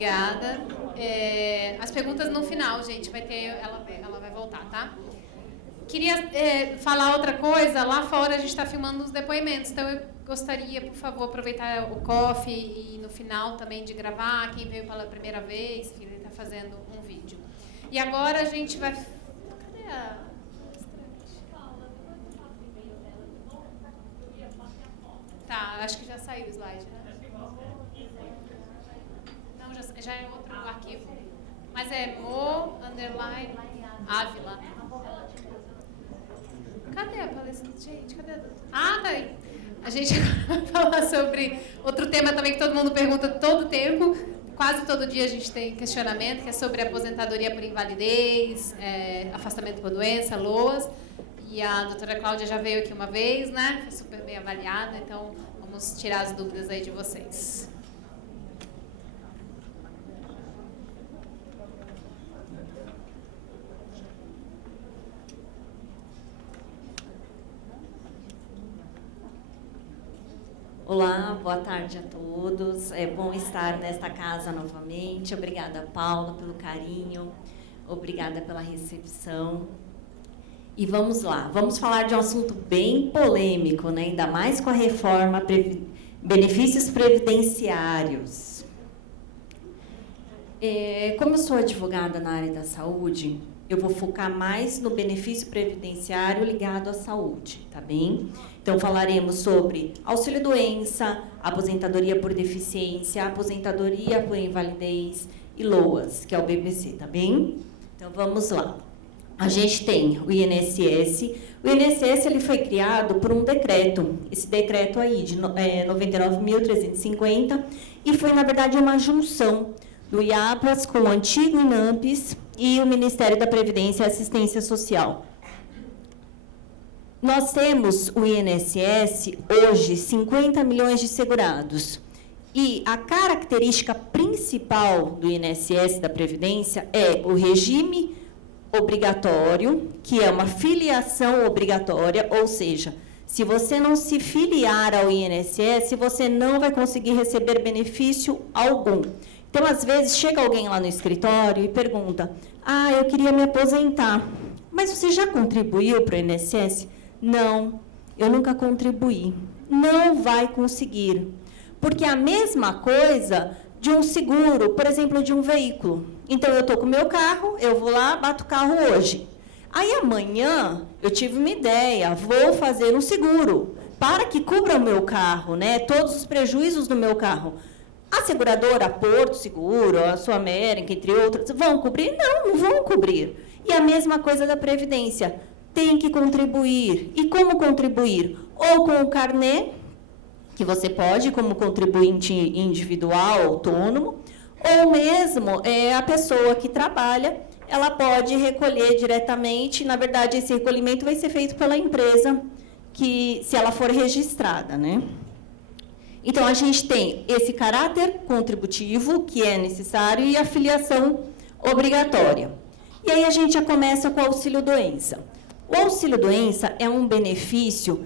Obrigada. As perguntas no final, gente, vai ter, ela vai voltar, tá? Queria falar outra coisa. Lá fora a gente está filmando os depoimentos, então eu gostaria, por favor, aproveitar o coffee e no final também de gravar. Quem veio pela primeira vez, ele está fazendo um vídeo. E agora a gente vai... Cadê a... Tá, acho que já saiu o slide, né? Não, já é outro arquivo. Mas é Mo_Ávila. Cadê a palestra? Gente, cadê a doutora? Ah, tá aí. A gente vai falar sobre outro tema também que todo mundo pergunta todo tempo. Quase todo dia a gente tem questionamento, que é sobre aposentadoria por invalidez, afastamento por doença, LOAS. E a doutora Cláudia já veio aqui uma vez, né? Foi super bem avaliada, então vamos tirar as dúvidas aí de vocês. Olá, boa tarde a todos. É bom estar nesta casa novamente. Obrigada, Paula, pelo carinho. Obrigada pela recepção. E vamos lá, vamos falar de um assunto bem polêmico, né? Ainda mais com a reforma benefícios previdenciários. Como eu sou advogada na área da saúde, eu vou focar mais no benefício previdenciário ligado à saúde, tá bem? Então, falaremos sobre auxílio-doença, aposentadoria por deficiência, aposentadoria por invalidez e LOAS, que é o BPC, tá bem? Então, vamos lá. A gente tem o INSS. O INSS ele foi criado por um decreto, esse decreto aí, de 99.350, e foi, na verdade, uma junção do IAPAS com o antigo INAMPES e o Ministério da Previdência e Assistência Social. Nós temos o INSS, hoje, 50 milhões de segurados. E a característica principal do INSS, da Previdência, é o regime obrigatório, que é uma filiação obrigatória, ou seja, se você não se filiar ao INSS, você não vai conseguir receber benefício algum. Então, às vezes, chega alguém lá no escritório e pergunta: ah, eu queria me aposentar, mas você já contribuiu para o INSS? Não, eu nunca contribuí. Não vai conseguir. Porque é a mesma coisa de um seguro, por exemplo, de um veículo. Então, eu estou com o meu carro, eu vou lá, bato o carro hoje. Aí, amanhã, eu tive uma ideia, vou fazer um seguro para que cubra o meu carro, né, todos os prejuízos do meu carro. A seguradora, a Porto Seguro, a Sul América, entre outras, vão cobrir? Não, não vão cobrir. E a mesma coisa da Previdência. Tem que contribuir. E como contribuir? Ou com o carnê, que você pode, como contribuinte individual, autônomo, ou mesmo a pessoa que trabalha, ela pode recolher diretamente. Na verdade, esse recolhimento vai ser feito pela empresa, que, se ela for registrada, né? Então, a gente tem esse caráter contributivo, que é necessário, e a filiação obrigatória. E aí, a gente já começa com o auxílio-doença. O auxílio-doença é um benefício...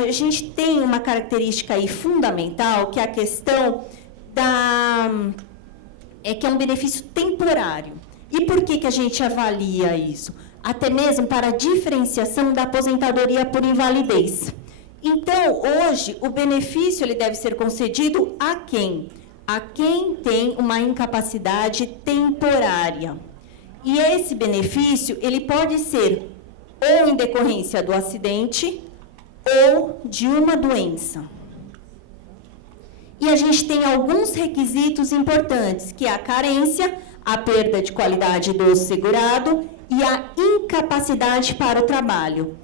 a gente tem uma característica aí fundamental, que é a questão que é um benefício temporário. E por que a gente avalia isso? Até mesmo para a diferenciação da aposentadoria por invalidez. Então, hoje, o benefício ele deve ser concedido a quem? A quem tem uma incapacidade temporária. E esse benefício ele pode ser ou em decorrência do acidente ou de uma doença. E a gente tem alguns requisitos importantes, que é a carência, a perda de qualidade do segurado e a incapacidade para o trabalho.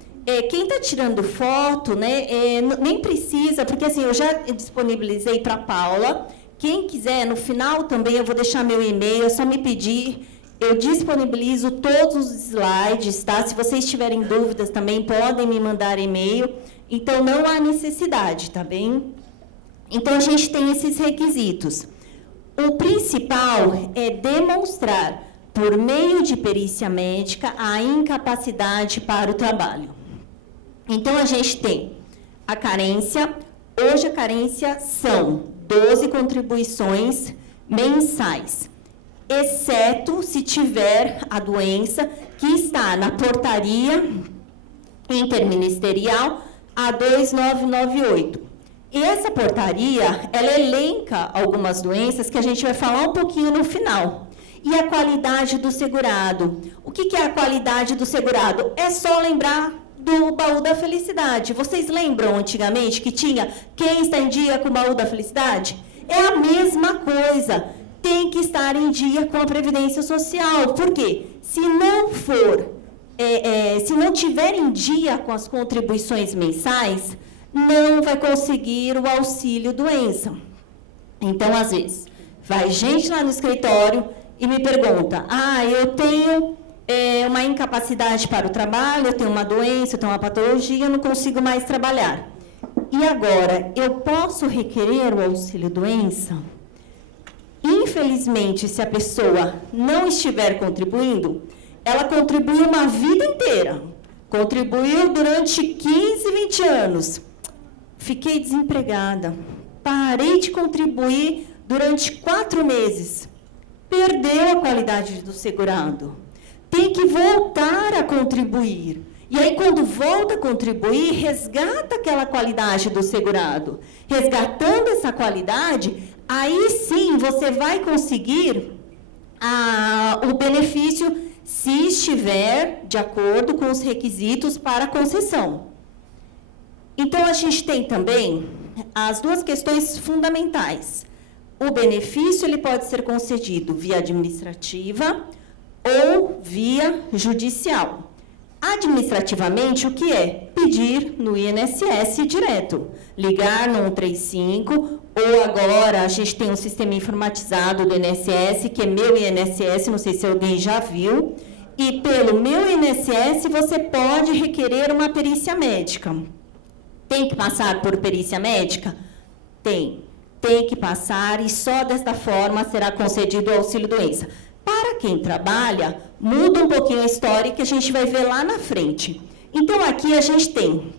Quem está tirando foto, né, nem precisa, porque assim, eu já disponibilizei para a Paula. Quem quiser, no final também eu vou deixar meu e-mail, é só me pedir. Eu disponibilizo todos os slides, tá? Se vocês tiverem dúvidas também, podem me mandar e-mail. Então, não há necessidade, tá bem? Então, a gente tem esses requisitos. O principal é demonstrar, por meio de perícia médica, a incapacidade para o trabalho. Então, a gente tem a carência. Hoje, a carência são 12 contribuições mensais, exceto se tiver a doença que está na portaria interministerial A2998. E essa portaria, ela elenca algumas doenças que a gente vai falar um pouquinho no final. E a qualidade do segurado. O que é a qualidade do segurado? É só lembrar do baú da felicidade. Vocês lembram antigamente que tinha quem está em dia com o baú da felicidade? É a mesma coisa. Tem que estar em dia com a Previdência Social. Por quê? Se não for, se não tiver em dia com as contribuições mensais, não vai conseguir o auxílio doença. Então, às vezes, vai gente lá no escritório e me pergunta, eu tenho uma incapacidade para o trabalho, eu tenho uma doença, eu tenho uma patologia, eu não consigo mais trabalhar. E agora, eu posso requerer o auxílio doença? Infelizmente, se a pessoa não estiver contribuindo, ela contribuiu uma vida inteira, contribuiu durante 15, 20 anos. Fiquei desempregada, parei de contribuir durante 4 meses. Perdeu a qualidade do segurado. Tem que voltar a contribuir. E aí, quando volta a contribuir, resgata aquela qualidade do segurado. Resgatando essa qualidade, aí sim você vai conseguir o benefício se estiver de acordo com os requisitos para a concessão. Então, a gente tem também as duas questões fundamentais. O benefício ele pode ser concedido via administrativa ou via judicial. Administrativamente, o que é? Pedir no INSS direto. Ligar no 135, ou agora a gente tem um sistema informatizado do INSS, que é Meu INSS, não sei se alguém já viu, e pelo Meu INSS você pode requerer uma perícia médica. Tem que passar por perícia médica? Tem que passar e só desta forma será concedido o auxílio-doença. Para quem trabalha, muda um pouquinho a história que a gente vai ver lá na frente. Então, aqui a gente tem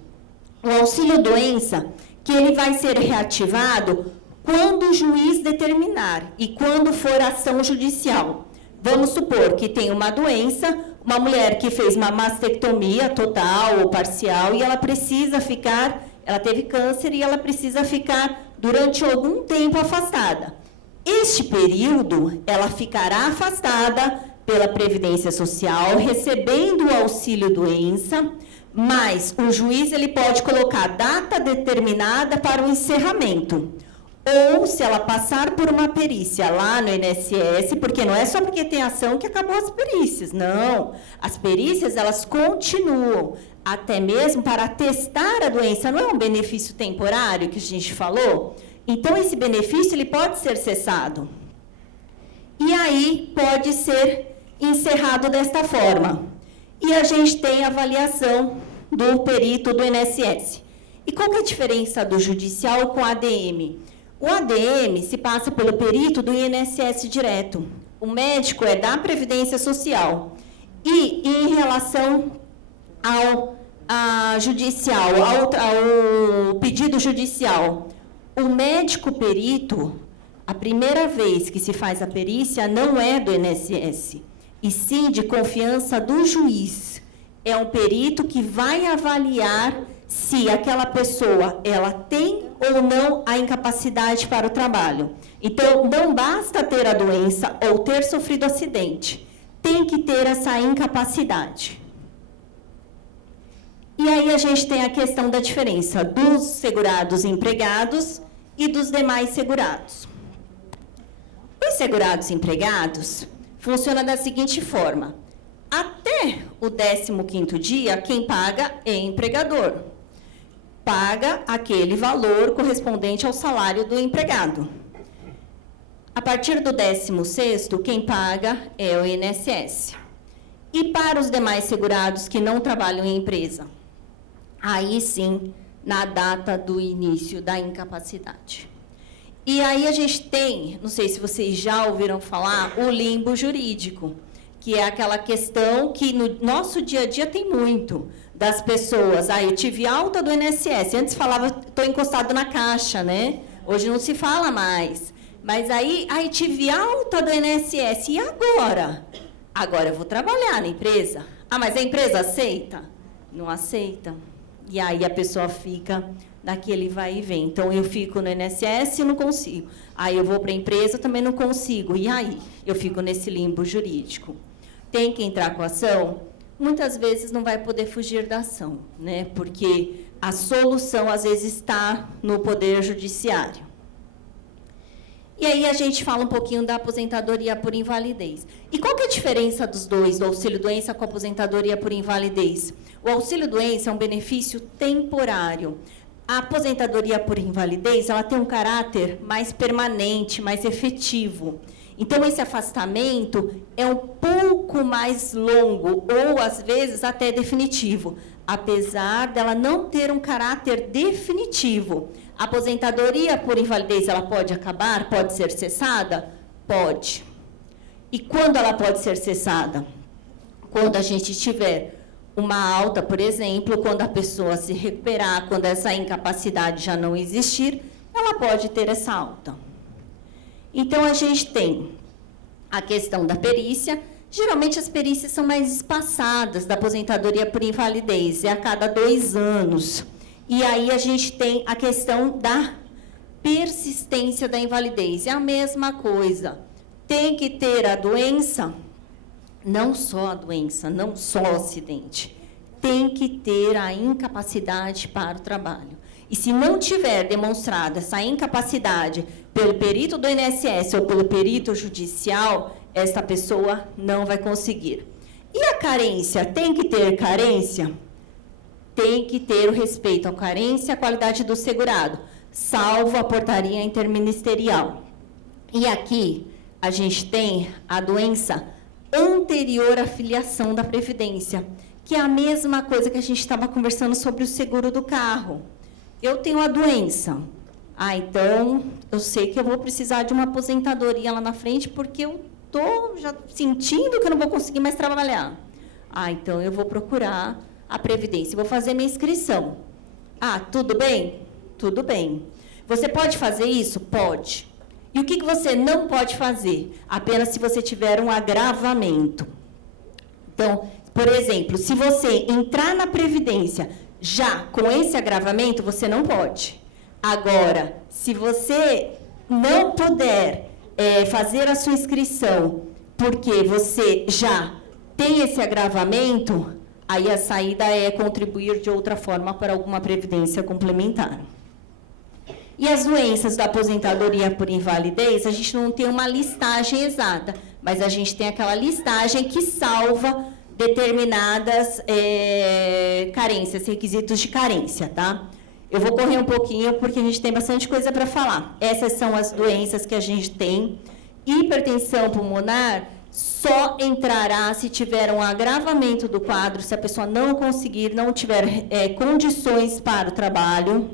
o auxílio-doença, que ele vai ser reativado quando o juiz determinar e quando for ação judicial. Vamos supor que tem uma doença, uma mulher que fez uma mastectomia total ou parcial e ela precisa ficar, ela teve câncer e ela precisa ficar durante algum tempo afastada. Este período, ela ficará afastada pela Previdência Social, recebendo o auxílio-doença, mas o juiz ele pode colocar data determinada para o encerramento. Ou, se ela passar por uma perícia lá no INSS, porque não é só porque tem ação que acabou as perícias, não. As perícias, elas continuam, até mesmo para testar a doença. Não é um benefício temporário que a gente falou? Então, esse benefício ele pode ser cessado. E aí, pode ser encerrado desta forma. E a gente tem a avaliação do perito do INSS. E qual que é a diferença do judicial com o ADM? O ADM se passa pelo perito do INSS direto. O médico é da Previdência Social. E em relação ao pedido judicial, o médico perito, a primeira vez que se faz a perícia não é do INSS, e sim de confiança do juiz. É um perito que vai avaliar se aquela pessoa ela tem ou não a incapacidade para o trabalho. Então, não basta ter a doença ou ter sofrido acidente, tem que ter essa incapacidade. E aí a gente tem a questão da diferença dos segurados empregados e dos demais segurados. Os segurados empregados funcionam da seguinte forma: até o 15º dia, quem paga é empregador. Paga aquele valor correspondente ao salário do empregado. A partir do 16º, quem paga é o INSS. E para os demais segurados que não trabalham em empresa? Aí sim, na data do início da incapacidade. E aí a gente tem, não sei se vocês já ouviram falar, o limbo jurídico, que é aquela questão que no nosso dia a dia tem muito, das pessoas. Eu tive alta do INSS, antes falava, estou encostado na caixa, né? Hoje não se fala mais. Mas aí tive alta do INSS. E agora? Agora eu vou trabalhar na empresa. Ah, mas a empresa aceita? Não aceita. E aí a pessoa fica naquele vai e vem. Então, eu fico no INSS e não consigo. Aí eu vou para a empresa, também não consigo. E aí? Eu fico nesse limbo jurídico. Tem que entrar com a ação? Muitas vezes não vai poder fugir da ação, né? Porque a solução, às vezes, está no Poder Judiciário. E aí a gente fala um pouquinho da aposentadoria por invalidez. E qual que é a diferença dos dois, do auxílio-doença com a aposentadoria por invalidez? O auxílio-doença é um benefício temporário. A aposentadoria por invalidez, ela tem um caráter mais permanente, mais efetivo. Então, esse afastamento é um pouco mais longo, ou, às vezes, até definitivo, apesar dela não ter um caráter definitivo. A aposentadoria por invalidez, ela pode acabar? Pode ser cessada? Pode. E quando ela pode ser cessada? Quando a gente tiver uma alta, por exemplo, quando a pessoa se recuperar, quando essa incapacidade já não existir, ela pode ter essa alta. Então, a gente tem a questão da perícia. Geralmente, as perícias são mais espaçadas da aposentadoria por invalidez, é a cada 2 anos. E aí, a gente tem a questão da persistência da invalidez. É a mesma coisa. Tem que ter a doença, não só a doença, não só o acidente. Tem que ter a incapacidade para o trabalho. E se não tiver demonstrada essa incapacidade pelo perito do INSS ou pelo perito judicial, esta pessoa não vai conseguir. E a carência? Tem que ter carência? Tem que ter o respeito à carência e à qualidade do segurado, salvo a portaria interministerial. E aqui a gente tem a doença anterior à filiação da Previdência, que é a mesma coisa que a gente estava conversando sobre o seguro do carro. Eu tenho a doença. Ah, então, eu sei que eu vou precisar de uma aposentadoria lá na frente, porque eu estou já sentindo que eu não vou conseguir mais trabalhar. Ah, então, eu vou procurar a Previdência, vou fazer minha inscrição. Ah, tudo bem? Tudo bem. Você pode fazer isso? Pode. E o que você não pode fazer? Apenas se você tiver um agravamento. Então, por exemplo, se você entrar na Previdência já com esse agravamento, você não pode. Agora, se você não puder fazer a sua inscrição porque você já tem esse agravamento, aí a saída é contribuir de outra forma para alguma previdência complementar. E as doenças da aposentadoria por invalidez, a gente não tem uma listagem exata, mas a gente tem aquela listagem que salva determinadas carências, requisitos de carência, tá? Eu vou correr um pouquinho, porque a gente tem bastante coisa para falar. Essas são as doenças que a gente tem. Hipertensão pulmonar só entrará se tiver um agravamento do quadro, se a pessoa não conseguir, não tiver condições para o trabalho,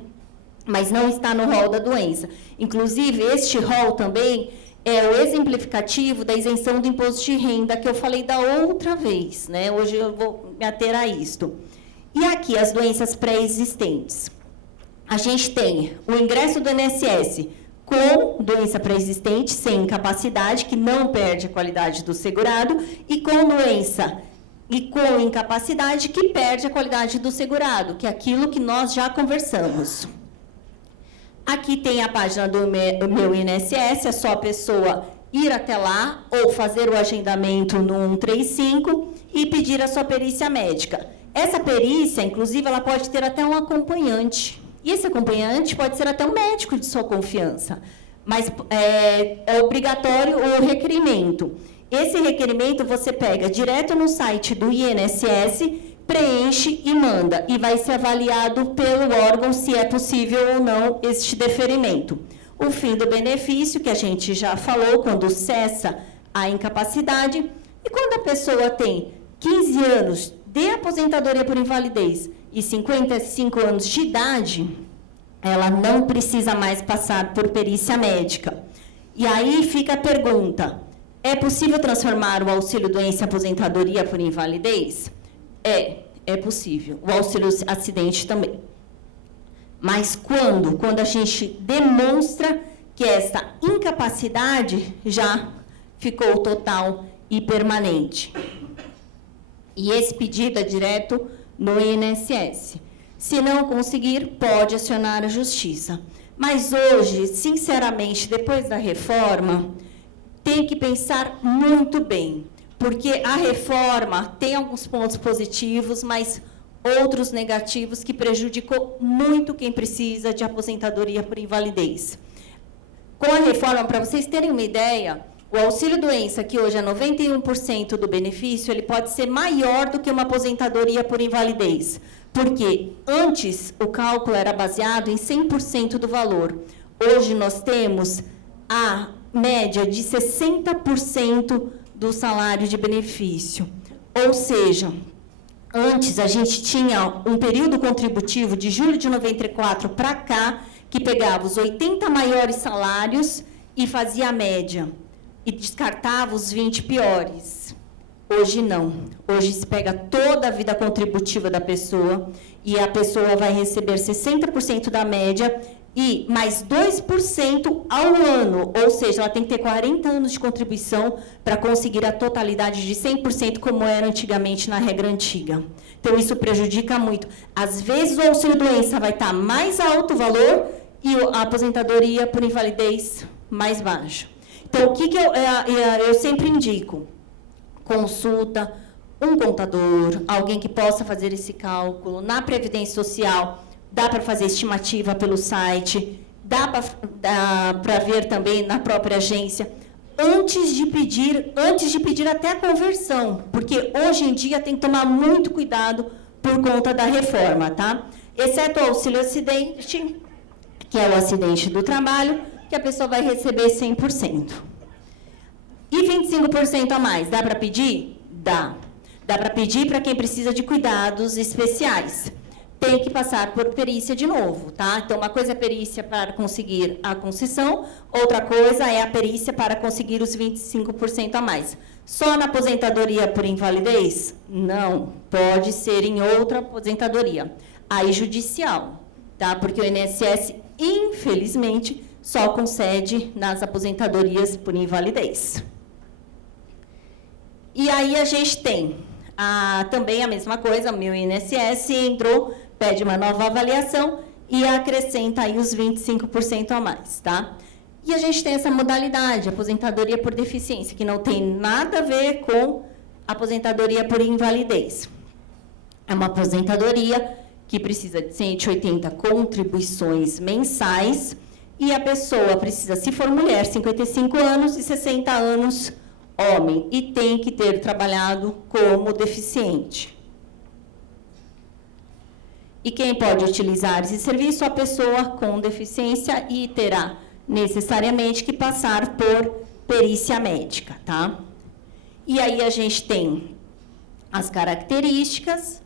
mas não está no rol da doença. Inclusive, este rol também é o exemplificativo da isenção do imposto de renda, que eu falei da outra vez, né? Hoje eu vou me ater a isto. E aqui, as doenças pré-existentes. A gente tem o ingresso do INSS com doença pré-existente, sem incapacidade, que não perde a qualidade do segurado, e com doença e com incapacidade, que perde a qualidade do segurado, que é aquilo que nós já conversamos. Aqui tem a página do meu INSS, é só a pessoa ir até lá ou fazer o agendamento no 135 e pedir a sua perícia médica. Essa perícia, inclusive, ela pode ter até um acompanhante. E esse acompanhante pode ser até um médico de sua confiança. Mas é obrigatório o requerimento. Esse requerimento você pega direto no site do INSS, preenche e manda, e vai ser avaliado pelo órgão se é possível ou não este deferimento. O fim do benefício, que a gente já falou, quando cessa a incapacidade, e quando a pessoa tem 15 anos de aposentadoria por invalidez e 55 anos de idade, ela não precisa mais passar por perícia médica. E aí fica a pergunta, é possível transformar o auxílio-doença em aposentadoria por invalidez? É possível. O auxílio-acidente também. Mas quando? Quando a gente demonstra que esta incapacidade já ficou total e permanente. E esse pedido é direto no INSS. Se não conseguir, pode acionar a justiça. Mas hoje, sinceramente, depois da reforma, tem que pensar muito bem, porque a reforma tem alguns pontos positivos, mas outros negativos que prejudicou muito quem precisa de aposentadoria por invalidez. Com a reforma, para vocês terem uma ideia, o auxílio-doença, que hoje é 91% do benefício, ele pode ser maior do que uma aposentadoria por invalidez, porque antes o cálculo era baseado em 100% do valor. Hoje nós temos a média de 60% do salário de benefício. Ou seja, antes a gente tinha um período contributivo de julho de 94 para cá, que pegava os 80 maiores salários e fazia a média, e descartava os 20 piores. Hoje não. Hoje se pega toda a vida contributiva da pessoa e a pessoa vai receber 60% da média e mais 2% ao ano. Ou seja, ela tem que ter 40 anos de contribuição para conseguir a totalidade de 100%, como era antigamente na regra antiga. Então, isso prejudica muito. Às vezes, o auxílio-doença vai estar mais alto o valor e a aposentadoria por invalidez mais baixa. Então, o que eu sempre indico? Consulta um contador, alguém que possa fazer esse cálculo. Na Previdência Social, dá para fazer estimativa pelo site, dá para ver também na própria agência, antes de pedir até a conversão, porque hoje em dia tem que tomar muito cuidado por conta da reforma, tá? Exceto o auxílio-acidente, que é o acidente do trabalho, que a pessoa vai receber 100%. E 25% a mais, dá para pedir? Dá. Dá para pedir para quem precisa de cuidados especiais. Tem que passar por perícia de novo, tá? Então, uma coisa é a perícia para conseguir a concessão, outra coisa é a perícia para conseguir os 25% a mais. Só na aposentadoria por invalidez? Não. Pode ser em outra aposentadoria. Aí, judicial, tá? Porque o INSS, infelizmente, só concede nas aposentadorias por invalidez. E aí a gente tem também a mesma coisa, o meu INSS entrou, pede uma nova avaliação e acrescenta aí os 25% a mais, tá? E a gente tem essa modalidade, aposentadoria por deficiência, que não tem nada a ver com aposentadoria por invalidez. É uma aposentadoria que precisa de 180 contribuições mensais e a pessoa precisa, se for mulher, 55 anos e 60 anos homem, e tem que ter trabalhado como deficiente. E quem pode utilizar esse serviço? A pessoa com deficiência e terá necessariamente que passar por perícia médica, tá? E aí a gente tem as características,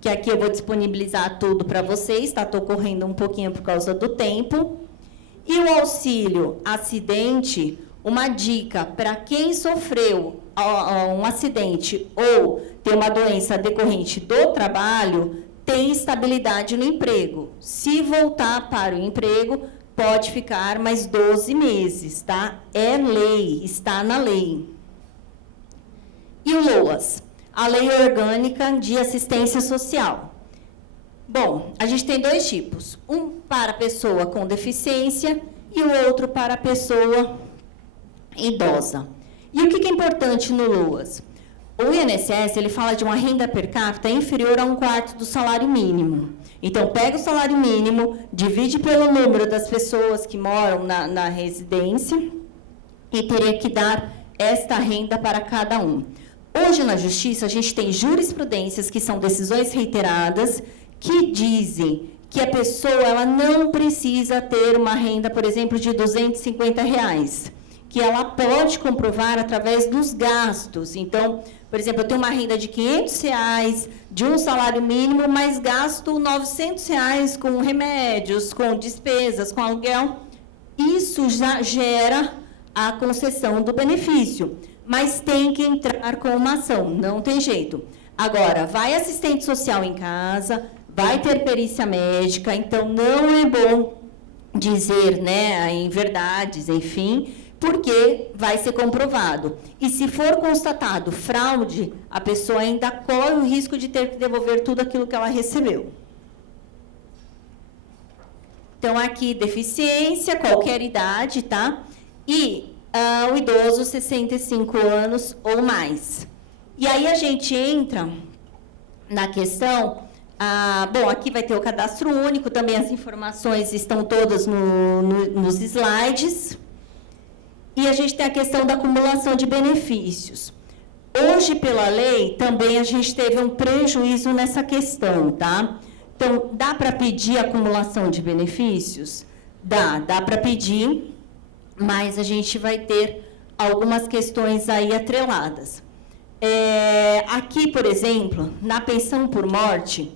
que aqui eu vou disponibilizar tudo para vocês, tá? Estou correndo um pouquinho por causa do tempo. E o auxílio acidente, uma dica para quem sofreu um acidente ou tem uma doença decorrente do trabalho, tem estabilidade no emprego. Se voltar para o emprego, pode ficar mais 12 meses, tá? É lei, está na lei. E o LOAS, a Lei Orgânica de Assistência Social. Bom, a gente tem dois tipos, um para a pessoa com deficiência e o outro para a pessoa idosa. E o que é importante no LOAS? O INSS, ele fala de uma renda per capita inferior a 1/4 do salário mínimo. Então, pega o salário mínimo, divide pelo número das pessoas que moram na residência e teria que dar esta renda para cada um. Hoje, na Justiça, a gente tem jurisprudências que são decisões reiteradas que dizem que a pessoa ela não precisa ter uma renda, por exemplo, de R$250, que ela pode comprovar através dos gastos. Então, por exemplo, eu tenho uma renda de R$500, de um salário mínimo, mas gasto R$900 com remédios, com despesas, com aluguel. Isso já gera a concessão do benefício, mas tem que entrar com uma ação, não tem jeito. Agora, vai assistente social em casa, vai ter perícia médica, então não é bom dizer, né, em verdades, enfim, porque vai ser comprovado. E se for constatado fraude, a pessoa ainda corre o risco de ter que devolver tudo aquilo que ela recebeu. Então, aqui, deficiência, qualquer idade, tá? E o idoso, 65 anos ou mais. E aí a gente entra na questão, bom, aqui vai ter o cadastro único, também as informações estão todas nos slides. E a gente tem a questão da acumulação de benefícios. Hoje, pela lei, também a gente teve um prejuízo nessa questão, tá? Então, dá para pedir acumulação de benefícios? Dá para pedir, mas a gente vai ter algumas questões aí atreladas. Aqui, por exemplo, na pensão por morte,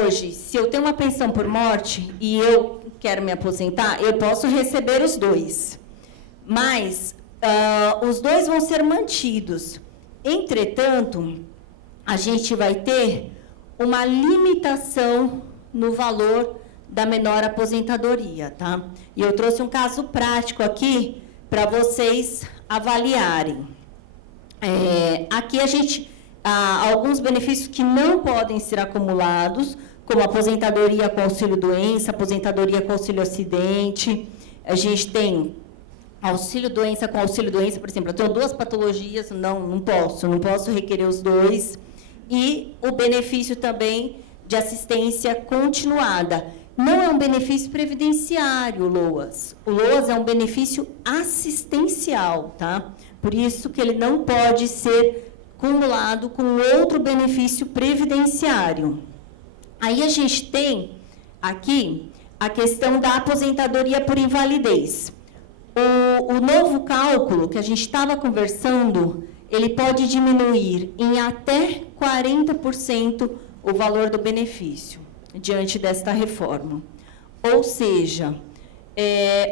hoje, se eu tenho uma pensão por morte e eu quero me aposentar, eu posso receber os dois. Mas os dois vão ser mantidos. Entretanto, a gente vai ter uma limitação no valor da menor aposentadoria, tá? E eu trouxe um caso prático aqui para vocês avaliarem. Aqui a gente alguns benefícios que não podem ser acumulados, como aposentadoria com auxílio-doença, aposentadoria com auxílio-acidente. A gente tem auxílio-doença com auxílio-doença, por exemplo, eu tenho 2 patologias, não posso requerer os 2. E o benefício também de assistência continuada. Não é um benefício previdenciário, LOAS. O LOAS é um benefício assistencial, tá? Por isso que ele não pode ser cumulado com outro benefício previdenciário. Aí a gente tem aqui a questão da aposentadoria por invalidez. O novo cálculo que a gente estava conversando, ele pode diminuir em até 40% o valor do benefício, diante desta reforma. Ou seja,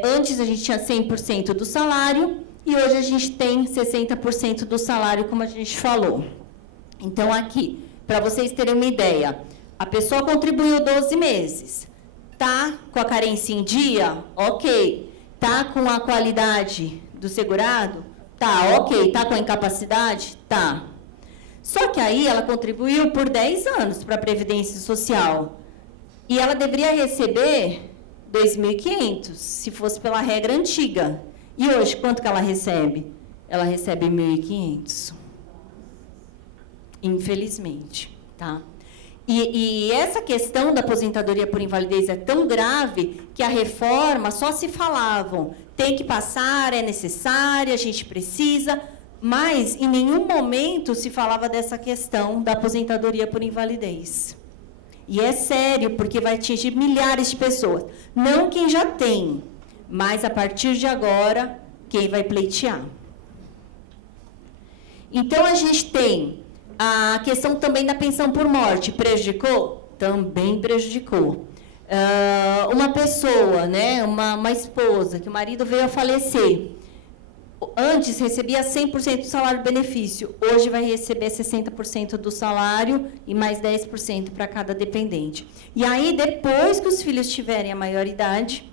antes a gente tinha 100% do salário, e hoje a gente tem 60% do salário, como a gente falou. Então, aqui, para vocês terem uma ideia, a pessoa contribuiu 12 meses, tá com a carência em dia? Ok. Tá com a qualidade do segurado? Tá, ok. Tá com a incapacidade? Tá. Só que aí ela contribuiu por 10 anos para a Previdência Social. E ela deveria receber 2.500, se fosse pela regra antiga. E hoje, quanto que ela recebe? Ela recebe 1.500. Infelizmente, tá? E essa questão da aposentadoria por invalidez é tão grave que a reforma só se falavam, tem que passar, é necessária, a gente precisa, mas em nenhum momento se falava dessa questão da aposentadoria por invalidez. E é sério, porque vai atingir milhares de pessoas. Não quem já tem, mas a partir de agora, quem vai pleitear. Então, a gente tem a questão também da pensão por morte. Prejudicou? Também prejudicou. Uma pessoa, né, uma esposa, que o marido veio a falecer, antes recebia 100% do salário-benefício, hoje vai receber 60% do salário e mais 10% para cada dependente. E aí, depois que os filhos tiverem a maioridade,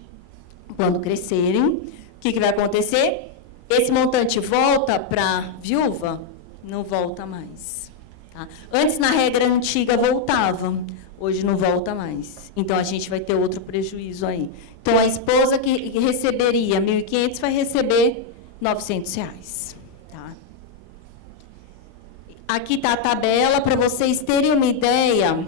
quando crescerem, o que vai acontecer? Esse montante volta para a viúva? Não volta mais. Tá? Antes, na regra antiga, voltava. Hoje não volta mais. Então, a gente vai ter outro prejuízo aí. Então, a esposa que receberia 1.500 vai receber R$900. Tá? Aqui está a tabela para vocês terem uma ideia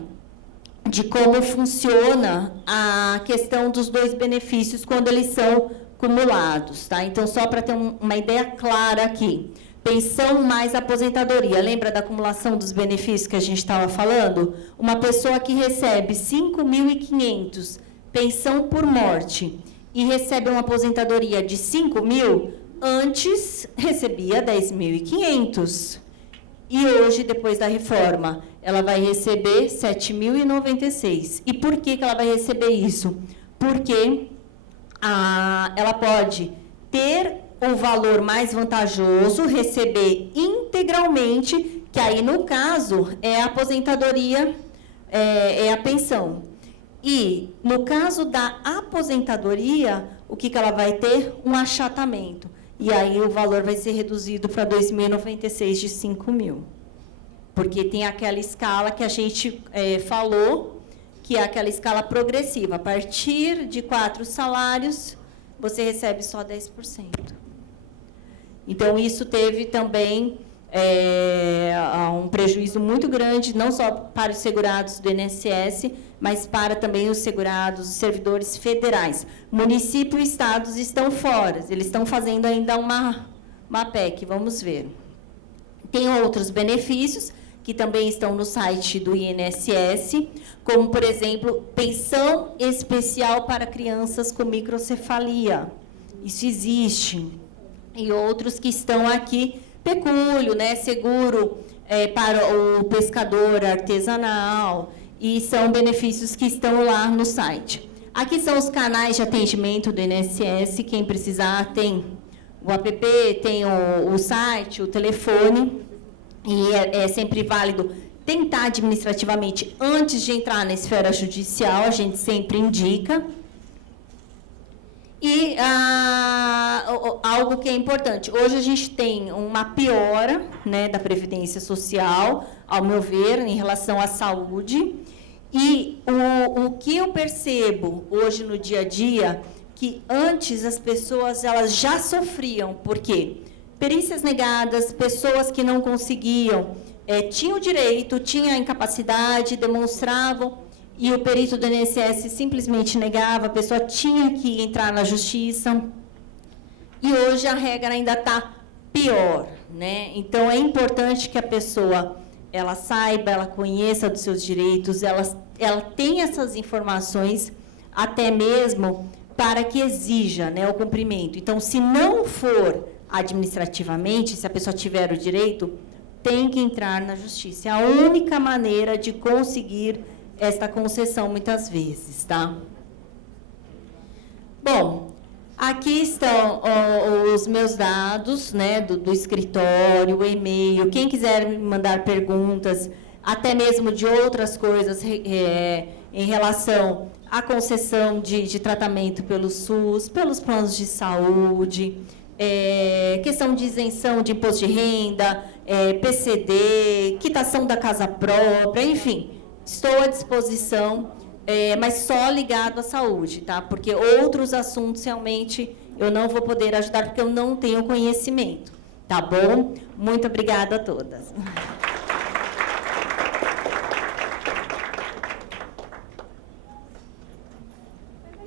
de como funciona a questão dos 2 benefícios quando eles são cumulados. Tá? Então, só para ter uma ideia clara aqui. Pensão mais aposentadoria. Lembra da acumulação dos benefícios que a gente estava falando? Uma pessoa que recebe 5.500 pensão por morte e recebe uma aposentadoria de 5.000, antes recebia 10.500. E hoje, depois da reforma, ela vai receber 7.096. E por que ela vai receber isso? Porque ela pode ter o valor mais vantajoso, receber integralmente, que aí, no caso, é a aposentadoria é a pensão. E, no caso da aposentadoria, o que ela vai ter? Um achatamento. E aí o valor vai ser reduzido para 2.096 de 5.000. Porque tem aquela escala que a gente falou, que é aquela escala progressiva. A partir de 4 salários, você recebe só 10%. Então, isso teve também um prejuízo muito grande, não só para os segurados do INSS, mas para também os segurados, os servidores federais. Município e estados estão fora, eles estão fazendo ainda uma PEC, vamos ver. Tem outros benefícios que também estão no site do INSS, como, por exemplo, pensão especial para crianças com microcefalia. Isso existe. E outros que estão aqui, pecúlio, né, seguro para o pescador artesanal, e são benefícios que estão lá no site. Aqui são os canais de atendimento do INSS, quem precisar tem o app, tem o site, o telefone, e é sempre válido tentar administrativamente antes de entrar na esfera judicial, a gente sempre indica. E algo que é importante, hoje a gente tem uma piora, né, da Previdência Social, ao meu ver, em relação à saúde, e o que eu percebo hoje no dia a dia, que antes as pessoas elas já sofriam, por quê? Perícias negadas, pessoas que não conseguiam, tinham direito, tinham a incapacidade, demonstravam, e o perito do INSS simplesmente negava, a pessoa tinha que entrar na justiça. E hoje a regra ainda está pior, né? Então, é importante que a pessoa ela saiba, ela conheça dos seus direitos, ela tenha essas informações, até mesmo para que exija, né, o cumprimento. Então, se não for administrativamente, se a pessoa tiver o direito, tem que entrar na justiça. É a única maneira de conseguir esta concessão, muitas vezes, tá? Bom, aqui estão os meus dados, né, do escritório, o e-mail. Quem quiser me mandar perguntas, até mesmo de outras coisas em relação à concessão de tratamento pelo SUS, pelos planos de saúde, questão de isenção de imposto de renda, PCD, quitação da casa própria, enfim, estou à disposição, mas só ligado à saúde, tá? Porque outros assuntos realmente eu não vou poder ajudar porque eu não tenho conhecimento, tá bom? Muito obrigada a todas.